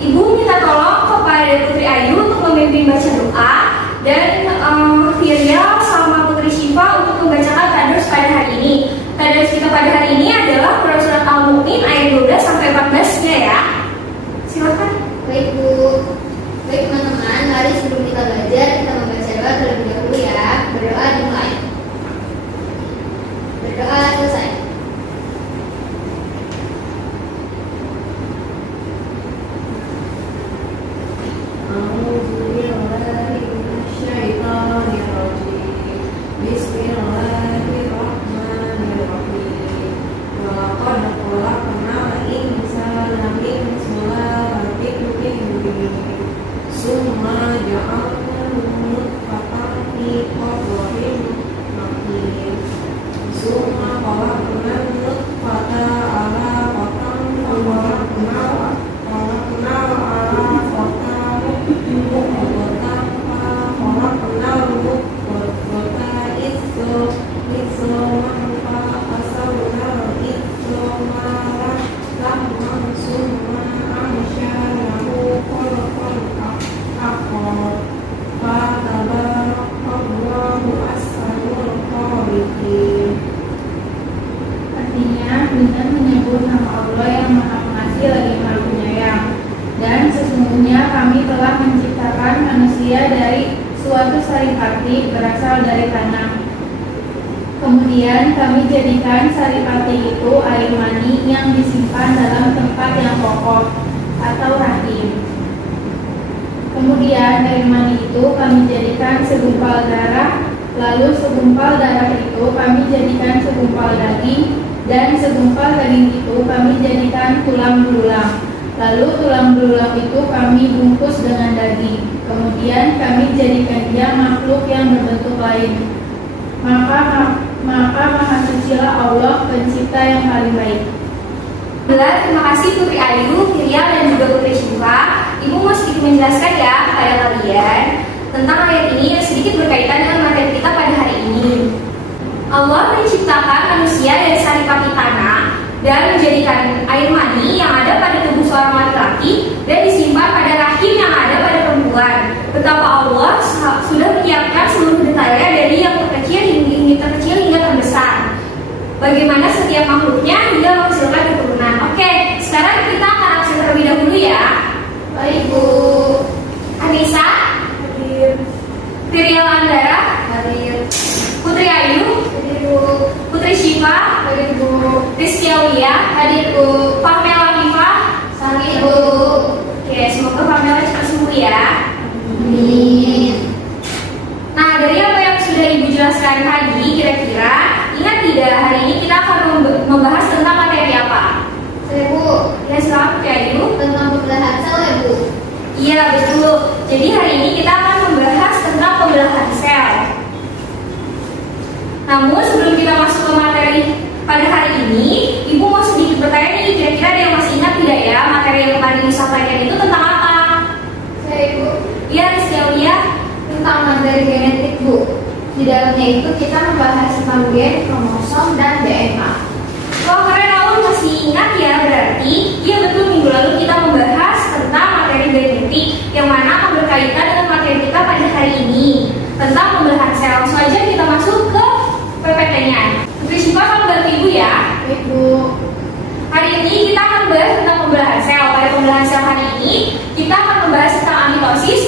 Ibu minta tolong kepada Putri Ayu untuk memimpin baca doa dan Firya sama Putri Syifa untuk membacakan tadarus pada hari ini. Tadarus kita pada hari ini adalah surat Al-Mu'min ayat 12 sampai 14-nya ya. Silakan. Baik Bu. Baik teman-teman, mari sebelum kita belajar kita membaca doa terlebih dahulu ya. Berdoa dimulai. Berdoa selesai. Dengan menyebut nama Allah yang Maha Pengasih lagi Maha Penyayang. Dan sesungguhnya kami telah menciptakan manusia dari suatu saripati berasal dari tanah. Kemudian kami jadikan saripati itu air mani yang disimpan dalam tempat yang kokoh atau rahim. Kemudian air mani itu kami jadikan segumpal darah, lalu segumpal darah itu kami jadikan segumpal daging, dan segumpal daging itu kami jadikan tulang belulang. Lalu tulang belulang itu kami bungkus dengan daging. Kemudian kami jadikan dia makhluk yang berbentuk lain. Maka Maha Sucilah Allah, Pencipta yang paling baik. Terima kasih Putri Ayu, Firya, dan juga Putri Syifa. Ibu mau sedikit menjelaskan ya kepada kalian tentang ayat ini yang sedikit berkaitan dengan materi kita pada hari ini. Allah menciptakan manusia dari saripati tanah dan menjadikan air mani yang ada pada tubuh seorang laki-laki dan disimpan pada rahim yang ada pada perempuan. Betapa Allah sudah menyiapkan seluruh detailnya dari yang terkecil hingga terbesar. Bagaimana setiap makhluknya hingga menghasilkan keturunan. Oke, sekarang kita akan absen terlebih dahulu ya. Baik Bu. Anissa, Hadir. Firya Landara, Hadir. Putri Ayu, Hadir Bu. Putri Syifa, Hadir Bu. Rizky Aulia, Hadir Bu. Pamela Viva. Hadir Bu. Oke, semoga Pamela cepat sembuh ya. Amin. Nah, dari apa yang sudah Ibu jelaskan tadi, kira-kira ingat tidak hari ini kita akan membahas tentang materi apa? Saya Bu. Ya, selamat ya Ibu. Tentang pembelahan sel ya Bu. Iya, betul. Jadi hari ini kita akan membahas tentang pembelahan sel. Namun sebelum kita masuk ke materi pada hari ini, Ibu mau sedikit bertanya nih, kira-kira ada yang masih ingat tidak ya materi yang kemarin disampaikan itu tentang apa? Saya Bu. Iya, Rizky Aulia. Tentang materi genetik Bu. Di dalamnya itu kita membahas tentang gen, kromosom, dan DNA. Wah, keren, Aul masih ingat ya berarti? Iya betul, minggu lalu kita membahas tentang materi genetik yang mana akan berkaitan dengan materi kita pada hari ini tentang pembelahan sel. Langsung aja kita masuk ke PPT-nya. Putri Syifa kalau bantu Ibu ya. Baik Bu. Hari ini kita akan membahas tentang pembelahan sel. Pada pembelahan sel hari ini kita akan membahas tentang mitosis,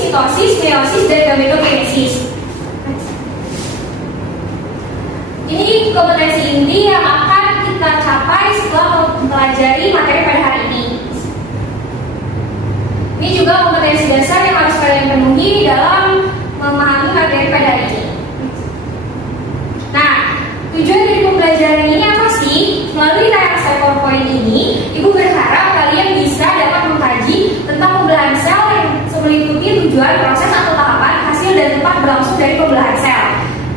meiosis, dan gametogenesis. Ini kompetensi inti yang akan kita capai setelah mempelajari materi pada hari ini. tujuan, proses atau tahapan, hasil dan tempat berlangsung dari pembelahan sel.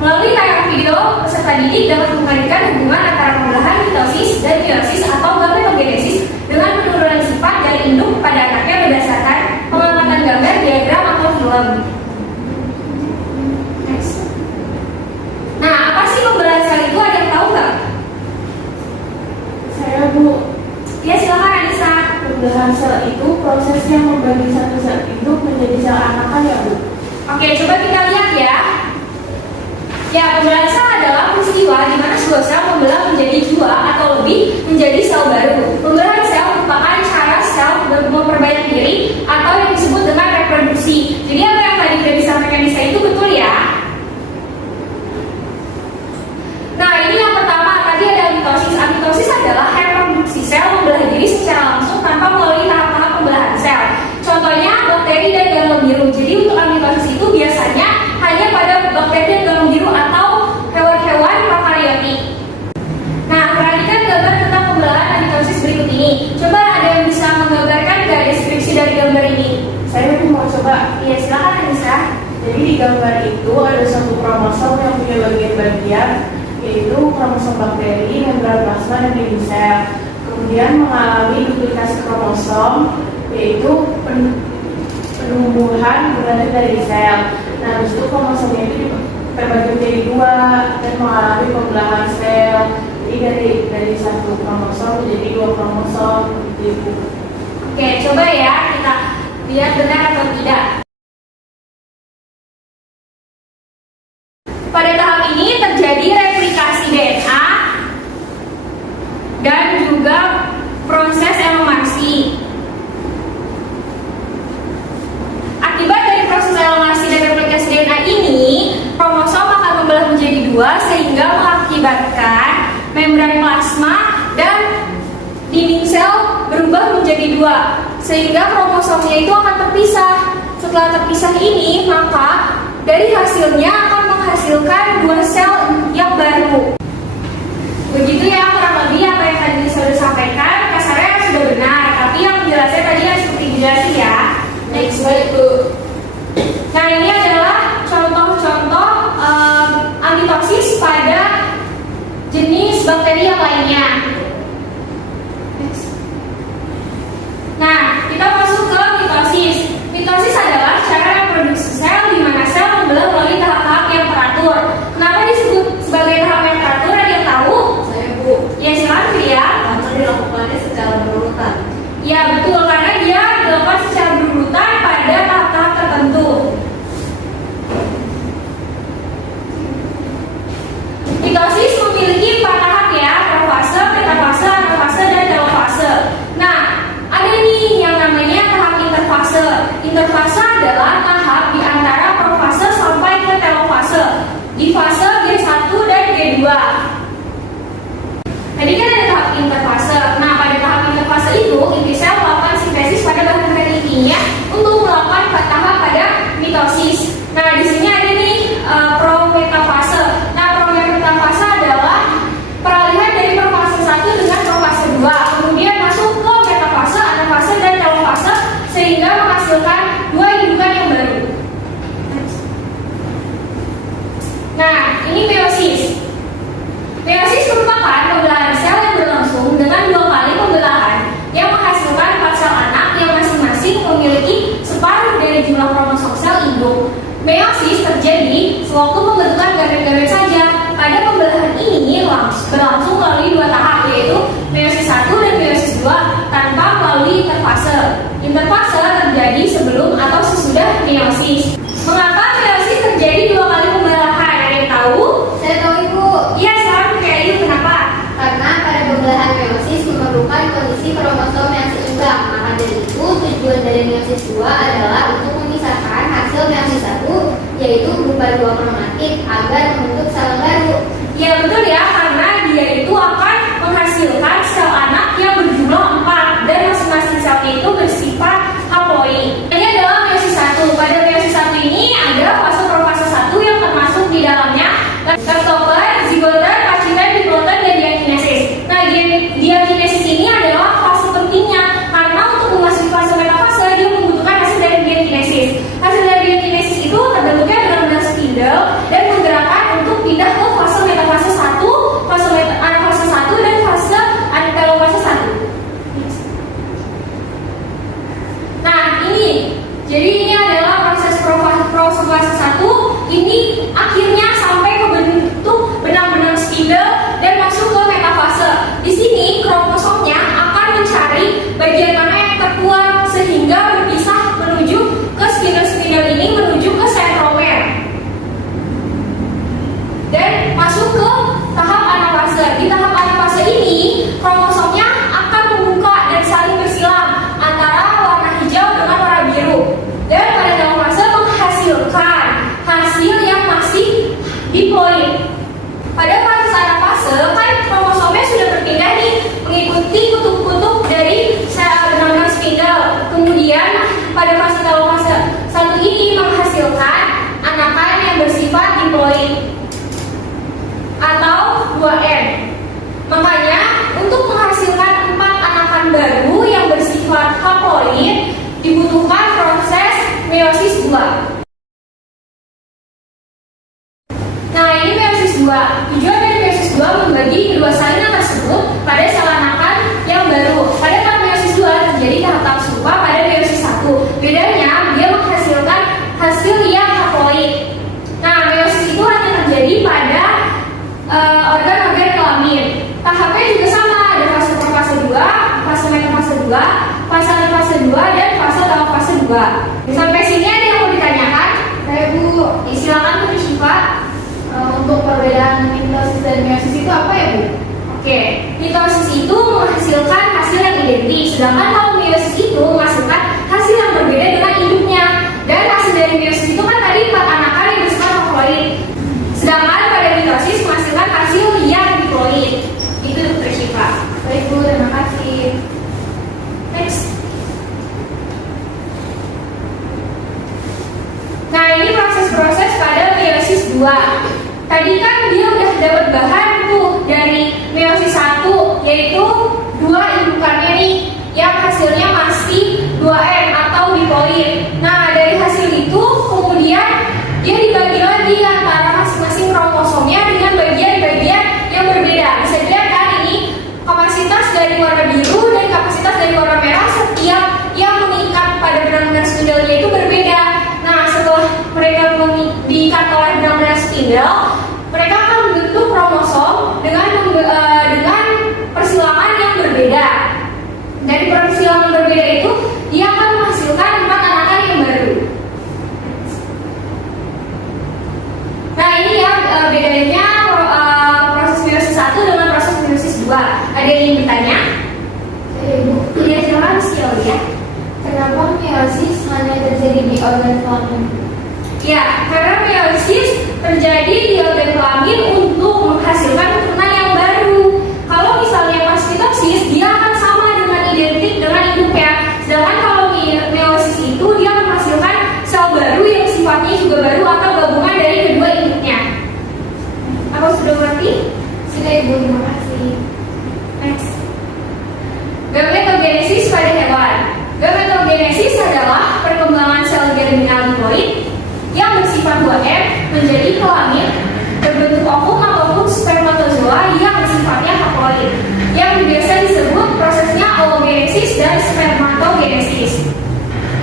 Melalui tayangan video, peserta didik dapat mengaitkan hubungan antara pembelahan mitosis dan meiosis atau gametogenesis dengan penurunan sifat dari induk pada anaknya berdasarkan pengamatan gambar, diagram, atau film. Next. Nah, apa sih pembelahan sel itu? Ada yang tahu nggak? Saya, Bu. Ya, silakan Anissa. Pembelahan sel itu prosesnya membagi satu sel induk menjadi sel anakan ya, Bu? Oke, coba kita lihat ya. Ya, pembelahan sel adalah peristiwa di mana sebuah sel membelah menjadi dua atau lebih menjadi sel baru. Pembelahan sel merupakan cara sel memperbanyak diri atau yang disebut dengan reproduksi. Jadi apa yang tadi sudah disampaikan Nisa itu betul ya? Nah, ini yang pertama tadi ada mitosis. Mitosis adalah reproduksi sel membelah diri secara langsung tanpa melalui tahap-tahap pembelahan sel. Contohnya bakteri dan galon biru. Jadi untuk mitosis itu biasanya hanya pada bakteri dan galon biru atau hewan-hewan prokariotik. Nah, perhatikan gambar tentang pembelahan mitosis berikut ini. Coba ada yang bisa menggambarkan nggak deskripsi dari gambar ini? Saya mau coba. Iya, silakan Anissa. Jadi di gambar itu ada satu kromosom yang punya bagian-bagian, yaitu kromosom bakteri, membran plasma, dan dinding sel. Kemudian mengalami duplikasi kromosom, yaitu penumbuhan berlanjut dari sel. Nah, habis itu kromosomnya itu terbagi menjadi dua dan mengalami pembelahan sel. Jadi dari satu kromosom menjadi dua kromosom gitu. Oke, coba ya kita lihat benar atau tidak. Pada tahap ini terjadi replikasi DNA dan juga proses elongasi. Akibat dari proses elongasi dan replikasi DNA ini, kromosom akan membelah menjadi dua sehingga mengakibatkan membran plasma dan dinding sel berubah menjadi dua, sehingga kromosomnya itu akan terpisah. Setelah terpisah ini, maka dari hasilnya akan menghasilkan dua sel yang baru. Begitu ya kurang lebih apa yang tadi sudah sampaikan. Kasarnya sudah benar, tapi yang jelasnya tadi yang seperti dijelasin ya. Next slide, Bu. Nah, ini adalah contoh-contoh amitosis pada jenis bakteri yang lainnya. Nah, kita masuk ke mitosis. Mitosis adalah cara reproduksi sel di mana sel membelah melalui tahap-tahap yang teratur. Kenapa disebut sebagai tahap yang teratur? Ada yang tahu? Saya, Bu. Ya, silakan ya. Karena dilakukannya secara berurutan. Ya, betul, karena dia dilakukan secara berurutan pada tahap-tahap tertentu. Mitosis memiliki 4 tahap ya, profase, metafase, anafase, dan telofase. Nah, ada nih yang namanya tahap interfase. Interfase adalah tahap di antara profase sampai ke telofase di fase G1 dan G2. Tadi kan ada tahap interfase. Nah, pada tahap interfase itu inti sel melakukan sintesis pada bahan-bahan intinya untuk melakukan tahap pada mitosis. Nah, di sini ada nih prometafase. Nah, prometafase adalah peralihan dari profase 1 dengan profase 2, kemudian masuk ke metafase, anafase, dan telofase sehingga menghasilkan dua indukan yang baru. Nah, ini meiosis. Meiosis merupakan pembelahan sel yang berlangsung dengan 2 kali pembelahan yang menghasilkan 4 sel anak yang masing-masing memiliki separuh dari jumlah kromosom sel induk. Meiosis terjadi sewaktu pembentukan gamet-gamet saja. Pada pembelahan ini berlangsung melalui 2 tahap, yaitu meiosis 1 dan meiosis 2 tanpa melalui interfase. Interfase terjadi sebelum atau sesudah meiosis. Mengapa meiosis terjadi 2 kali pembelahan? Ada yang tahu? Saya tahu, Ibu. Iya, sekarang kayak itu kenapa? Karena pada pembelahan meiosis memerlukan kondisi kromosom yang seimbang. Maka dari itu tujuan dari meiosis 2 adalah untuk memisahkan hasil meiosis 1, yaitu berupa 2 kromatit agar membentuk sel baru. Ya betul ya, karena dia itu akan menghasilkan sel anak yang berjumlah 4 dan masing-masing selnya itu bersifat haploid. Ini adalah meiosis 1. Pada meiosis 1 ini ada fase profase 1 yang termasuk di dalamnya leptoper, zigoter, pacitan, diploter, dan diakinesis. Nah, diakinesis ini adalah fase pentingnya karena untuk memasuki fase metafase dia membutuhkan hasil dari diakinesis. Hasil dari Jadi ini adalah proses prosofase 1. Ini akhirnya sampai ke bentuk benang-benang spindle dan masuk ke metafase. Di sini kromosomnya akan mencari bagian mana yang terkuat sehingga berpisah menuju ke spindle-spindle ini menuju ke sentromer. Dan masuk ke tahap anafase. Di tahap anafase ini kromosomnya akan membuka dan saling bersilang antara warna hijau dengan warna biru. Dan pada telomase menghasilkan hasil yang masih diploid. Pada fase anafase kan kromosomnya sudah berpindah nih mengikuti kutub-kutub dari benang-benang spindle. Kemudian pada fase telomase 1 ini menghasilkan anakan yang bersifat diploid atau 2N. Makanya untuk menghasilkan 4 anakan baru yang bersifat haploid dibutuhkan proses meiosis 2. Nah, ini meiosis 2. Tujuan dari meiosis 2 membagi kedua salinan tersebut pada sel anakan yang baru. Pada tahap meiosis 2 terjadi tahap-tahap serupa pada meiosis 1. Bedanya dia menghasilkan hasil yang haploid. Nah, meiosis itu hanya terjadi pada organ-organ kelamin. Tahapnya juga sama, ada fase profase 2, fase metafase 2, fase anafase 2, dan fase telofase 2. Sampai sini ada yang mau ditanyakan? Saya Bu, Silakan Bu Syifa. untuk perbedaan mitosis dan meiosis itu apa ya Bu? Oke, mitosis itu menghasilkan hasil yang identik, sedangkan kalau meiosis itu menghasilkan hasil yang berbeda dengan induknya. Dan hasil dari meiosis itu kan tadi 4 anakan yang bersifat haploid. Sedangkan pada mitosis menghasilkan hasil yang diploid. Itu Dr. Syifa. Baik Bu, terima kasih. Next. Nah, ini proses-proses pada meiosis 2. Tadi kan dia udah dapat bahan tuh dari meiosis 1, yaitu 2 indukannya nih yang hasilnya masih 2N atau diploid. Nah, dari hasil itu kemudian dia dibagi lagi antara masing-masing kromosomnya dengan bagian-bagian yang berbeda. Bisa dilihat kan ini kapasitas dari warna biru dan kapasitas dari warna merah setiap yang mengikat pada benang-benang spindle-nya itu berbeda. Nah, setelah mereka diikat oleh benang-benang spindle, mereka akan membentuk kromosom dengan persilangan yang berbeda. Dari persilangan berbeda itu, dia akan menghasilkan 4 anakan yang baru. Nah, ini ya bedanya proses meiosis 1 dengan proses meiosis 2. Ada yang ingin bertanya? Ibu, Ya, silakan ya. kenapa meiosis hanya terjadi di organ kelamin? Ya, karena meiosis terjadi di organ kelamin untuk menghasilkan turunan yang baru. Kalau misalnya pas mitosis, dia akan sama dengan identik dengan induknya. Sedangkan kalau meiosis itu dia akan menghasilkan sel baru yang sifatnya juga baru atau gabungan dari kedua induknya. Apa sudah mengerti? Sudah Ibu, terima kasih. Next. Gametogenesis pada hewan. Gametogenesis adalah perkembangan sel germinal diploid yang bersifat 2M menjadi kelamin berbentuk ovum ataupun spermatozoa yang sifatnya haploid, yang biasa disebut prosesnya oogenesis dan spermatogenesis.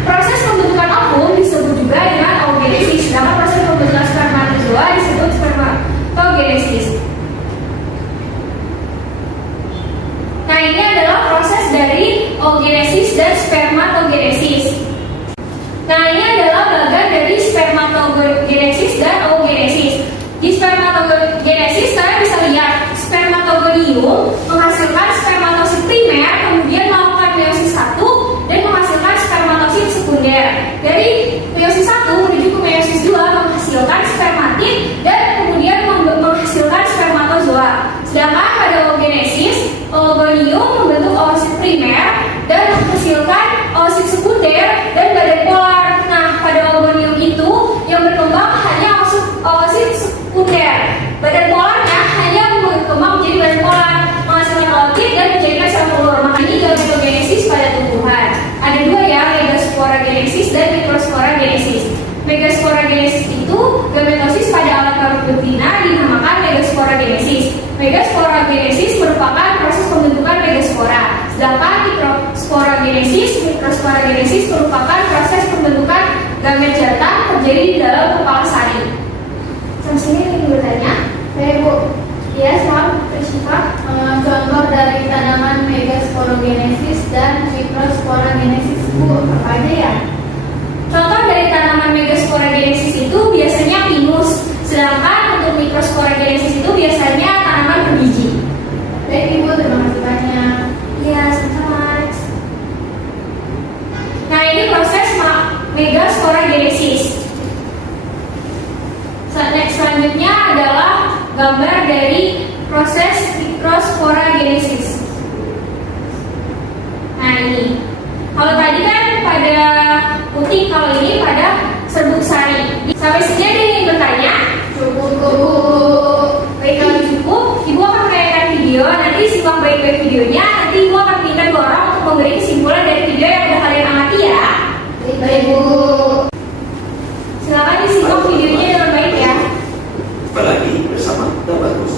Proses pembentukan ovum disebut juga dengan oogenesis, sedangkan proses pembentukan spermatozoa disebut spermatogenesis. Nah, ini adalah proses dari oogenesis dan spermatogenesis. Nah, ini adalah bagian dari spermatogenesis dan oogenesis. Di spermatogenesis kalian bisa lihat spermatogonium menghasilkan spermatosit primer, kemudian melakukan meiosis 1 dan menghasilkan spermatosit sekunder. Dari meiosis 1 menuju ke meiosis 2 menghasilkan spermatid dan kemudian menghasilkan spermatozoa. Sedangkan pada oogenesis, oogonium membentuk oosit primer dan menghasilkan mikrosporogenesis. Mikrosporogenesis merupakan proses pembentukan gamet jantan terjadi di dalam kepala sari. Sampai sini ingin bertanya? Saya Bu. Ya, selamat Syifa. Contoh dari tanaman megasporogenesis dan microsporogenesis Bu, apa aja ya? Contoh dari tanaman megasporogenesis itu biasanya pinus, sedangkan untuk mikrosporogenesis itu biasanya tanaman berbiji. Baik Ibu, terima kasih banyak. Ya, sama-sama. Nah, ini proses megasporogenesis. Next selanjutnya adalah gambar dari proses mikrosporogenesis. Nah, ini. Kalau tadi kan pada putih, kalau ini pada serbuk sari. Sampai sini ada yang ingin bertanya? Cukup Bu. Baik, kalau cukup, Ibu akan menayangkan video. Nanti simak baik-baik videonya. Nanti Ibu akan minta 2 orang untuk memberi kesimpulan dari video yang sudah kalian amati ya. Baik Bu. Silakan disimak videonya dengan baik ya. Apalagi bersama kita bagus.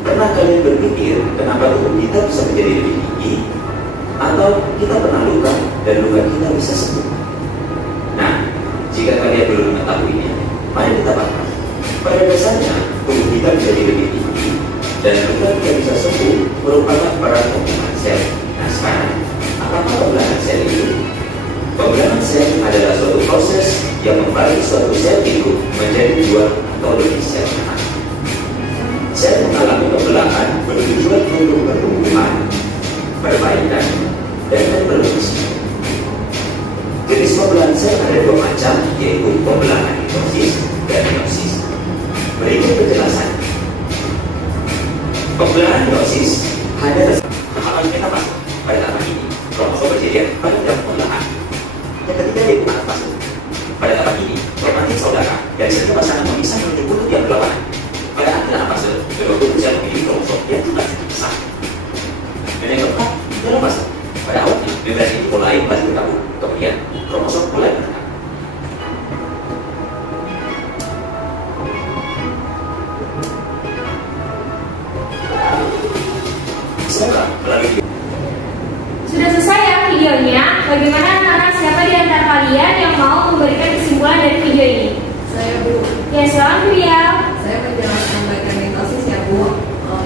Pernah kalian berpikir kenapa tubuh kita bisa menjadi lebih tinggi? Atau kita pernah luka dan luka kita bisa sembuh? Nah, jika kalian belum mengetahuinya, mari kita bahas. Pada dasarnya, tubuh kita bisa jadi lebih tinggi dan luka kita bisa sembuh merupakan peran pembunuhan sel. Nah, sekarang, apakah pembelahan sel itu? Pembelahan sel adalah suatu proses yang membagi suatu sel hidup menjadi 2 atau lebih sel anak. Sel mengalami pembelahan bertujuan untuk pertumbuhan, perbaikan, dan reproduksi. Jenis pembelahan sel ada 2 macam, yaitu pembelahan mitosis dan meiosis. Berikut penjelasan. Pembelahan meiosis hanya terjadi kenapa? Pada tahap ini, kromosom berjadian pada tahap pembelahan. Yang ketiga yaitu anak fase. Pada tahap ini, kromatin saudara dari setiap pasangan memisah menuju kutub yang berlawanan. Pada akhir anak fase, kedua kutub sel memiliki kromosom yang juga besar. Dan yang keempat, dalam fase. Pada awalnya, membran ini mulai masih bertabung, kemudian kromosom mulai bergerak. Sekarang, melalui Sudah selesai ya videonya. Bagaimana anak-anak, siapa di antara kalian yang mau memberikan kesimpulan dari video ini? Saya Bu, Ya, silakan Rial. saya menjelaskan bagian mitosis ya Bu.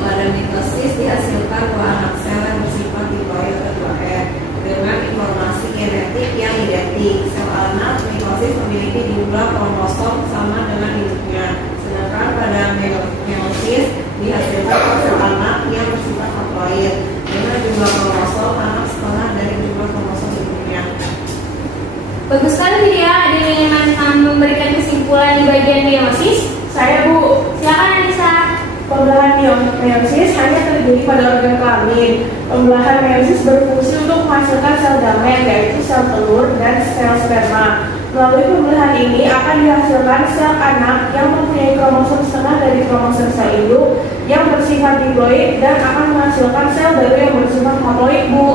Pada mitosis dihasilkan 2 anak sel yang bersifat diploid atau 2R dengan informasi genetik yang identik. Sel anak mitosis memiliki jumlah kromosom sama dengan induknya. Sedangkan pada meiosis dihasilkan sel anak yang bersifat haploid dengan jumlah kromosom anak setengah dari jumlah kromosom induknya. Bagus sekali Rial. Ada yang ingin memberikan kesimpulan di bagian meiosis? Saya Bu, Silakan Anissa. pembelahan meiosis hanya terjadi pada organ kelamin. Pembelahan meiosis berfungsi untuk menghasilkan sel gamet, yaitu sel telur dan sel sperma. Melalui pembelahan ini akan dihasilkan sel anak yang mempunyai kromosom setengah dari kromosom sel induk yang bersifat diploid dan akan menghasilkan sel baru yang bersifat haploid Bu.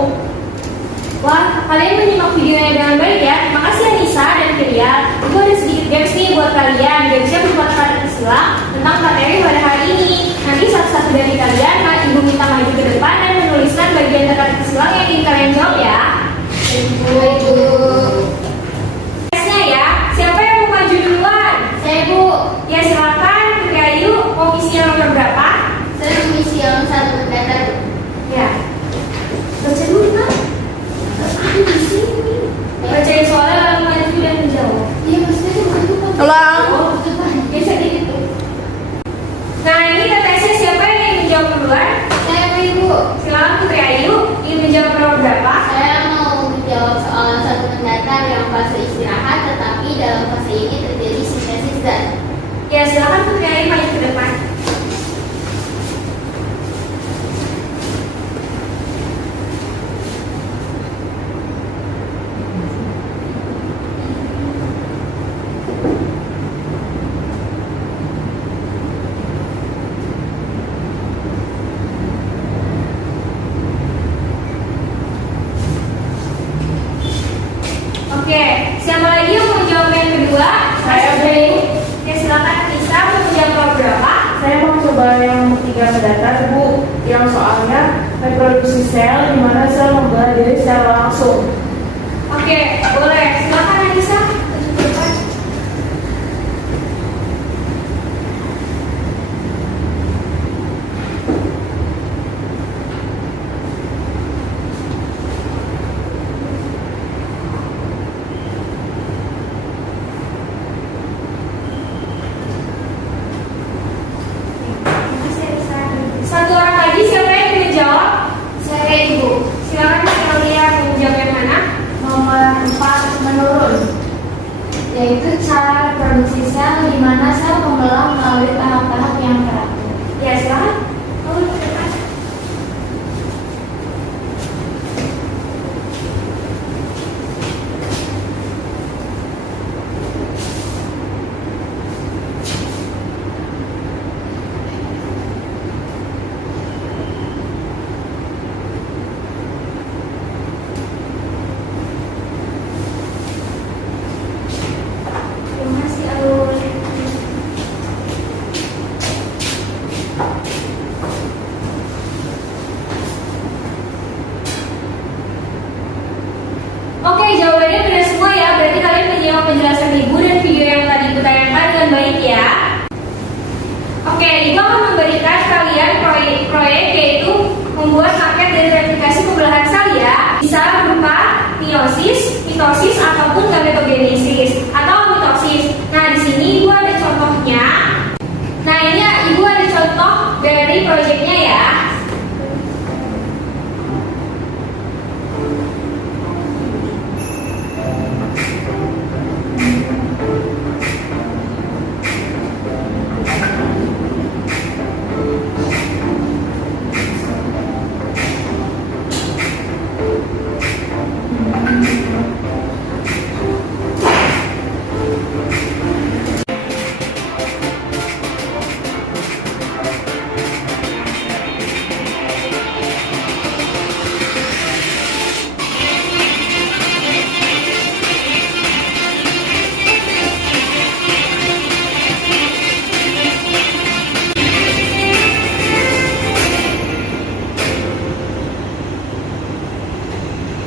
Wah, kalian menyimak videonya dengan baik ya. Terima kasih Anissa dan Rial. Itu ada sedikit games nih buat kalian. Gamesnya berupa teka-teki silang tentang materi pada hari ini. Nanti satu-satu dari kalian, Ibu minta maju ke depan dan menuliskan bagian teka-teki silang yang ingin kalian jawab ya. Baik Bu. Tesnya ya, siapa yang mau maju duluan? Saya Bu. Ya silakan, Putri Ayu, komisi yang nomor berapa? Saya mengisi yang 1 terdaftar Bu. Ya, baca dulu kan? Aku di sini. Bacain soalnya lalu maju dan menjawab. Iya maksudnya itu bukan depan. Ulang. Oh, depan. Biasa gitu. Nah, ini tesnya siapa yang ingin menjawab duluan? Saya Bu. Silakan Putri Ayu, ingin menjawab nomor berapa? Saya mau menjawab soal 1 mendatar yang fase istirahat, tetapi dalam fase ini terjadi sintesis zat. Ya, silakan Putri Ayu maju ke depan. Oke, siapa lagi yang mau menjawab yang kedua? Saya, Bu. Oke, silakan Anissa mau menjawab nomor berapa? Saya mau coba yang 3 mendatar Bu, yang soalnya reproduksi sel, di mana sel membelah diri secara langsung. Oke, boleh. Silakan Anissa. Tunjukkan. Satu orang lagi, siapa yang ingin menjawab? Saya Ibu. Silakan kalian menjawab yang mana? Nomor 4 menurun, yaitu cara reproduksi sel di mana sel membelah melalui tahap-tahap yang teratur. Ya, silakan. Kamu tunjukkan. Terima kasih, Alun. Oke, jawabannya benar semua ya. Berarti kalian menyimak penjelasan Ibu dan video yang tadi Ibu tanyakan dengan baik ya. Oke, Ibu akan memberikan kalian proyek yaitu membuat maket dan replikasi pembelahan sel ya. Bisa berupa meiosis, mitosis ataupun gametogenesis atau mitosis. Nah, di sini Ibu ada contohnya. Nah, ini Ibu ada contoh dari proyeknya ya.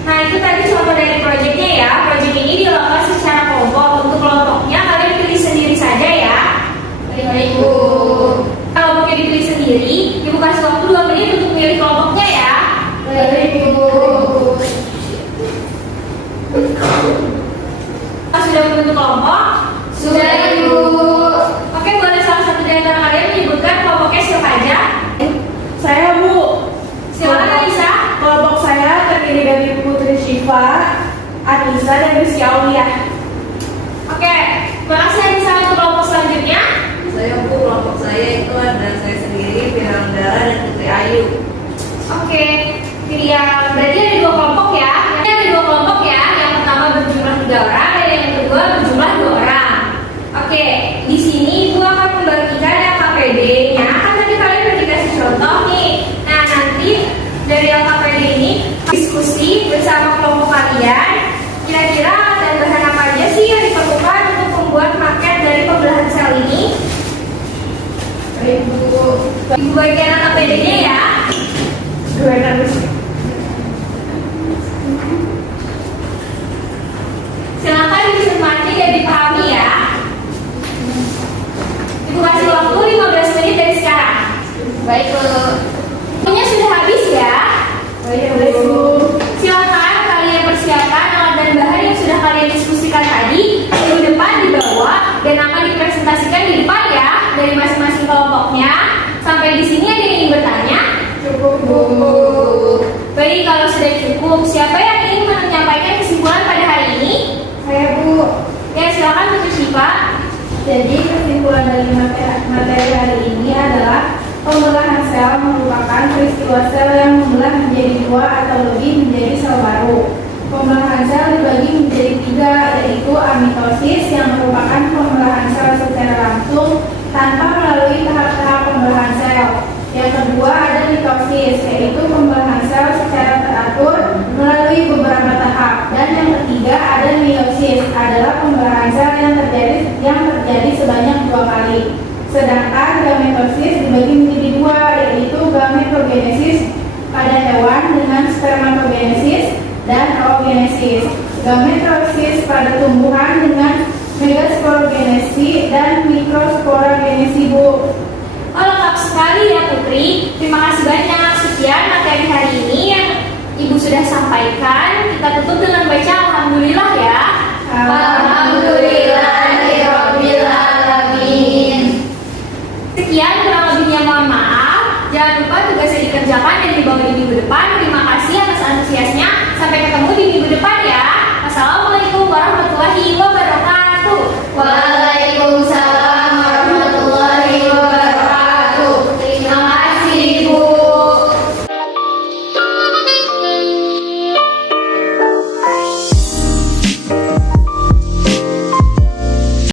Nah, itu tadi contoh dari proyeknya ya. Proyek ini dilakukan secara kelompok. Untuk kelompoknya kalian pilih sendiri saja ya. Baik, Bu. Kelompoknya dipilih sendiri. Ibu kasih waktu 2 menit untuk memilih kelompoknya ya. Baik, Bu. Sudah membentuk kelompok? Sudah, Ibu. Oke, boleh salah satu dari antara kalian menyebutkan kelompoknya siapa aja? Saya, Bu. Silakan Anissa. Kelompok saya terdiri dari Putri Syifa, Anissa, dan Rizky Aulia. Oke, makasih Anissa. Untuk kelompok selanjutnya. Saya Bu, kelompok saya itu ada saya sendiri, Firandara dan Putri Ayu. Oke, Miriam. Berarti ada 2 kelompok ya. Ini ada 2 kelompok ya. Yang pertama berjumlah 3 orang dan yang kedua berjumlah 2 orang. Oke, di sini Ibu akan membagikan LKPD-nya. Kan tadi kalian udah dikasih contoh nih. Nah, nanti dari LKPD ini diskusi bersama kelompok kalian. Kira-kira dan bahan apa aja sih yang diperlukan untuk membuat maket dari pembelahan sel ini? Baik, Bu. Ibu bagian LKPD-nya ya. Dua Rizky. Silakan dicermati dan dipahami ya. Ibu kasih waktu 15 menit dari sekarang. Baik, Bu. Waktunya sudah habis ya. Baik, Bu. Silakan kalian persiapkan alat dan bahan yang sudah kalian diskusikan tadi minggu depan dibawa dan akan dipresentasikan di depan ya dari masing-masing kelompoknya. Sampai di sini ada yang ingin bertanya? Cukup, Bu. Baik, kalau sudah cukup, siapa yang ingin menyampaikan kesimpulan pada hari ini? Saya, Bu. Ya, silakan Putri Syifa. Jadi kesimpulan dari materi hari ini adalah pembelahan sel merupakan peristiwa sel yang membelah menjadi 2 atau lebih menjadi sel baru. Pembelahan sel dibagi menjadi 3, yaitu amitosis yang merupakan pembelahan sel secara langsung tanpa melalui tahap-tahap pembelahan sel. Yang kedua ada mitosis, yaitu pembelahan sel secara teratur melalui beberapa tahap. Dan yang ketiga ada meiosis, adalah pembelahan sel yang terjadi sebanyak 2 kali. Sedangkan gametosis dibagi menjadi 2, yaitu gametogenesis pada hewan dengan spermatogenesis dan oogenesis, gametrosis pada tumbuhan dengan megasporogenesi dan mikrosporogenesi, Bu. Oh, lengkap sekali ya Putri. Terima kasih banyak. Sekian materi hari ini yang Ibu sudah sampaikan. Kita tutup dengan baca Alhamdulillah ya. Alhamdulillahirabbil alamin. Sekian, kurang lebihnya mohon maaf. Jangan lupa tugasnya dikerjakan dan dibawa di minggu depan.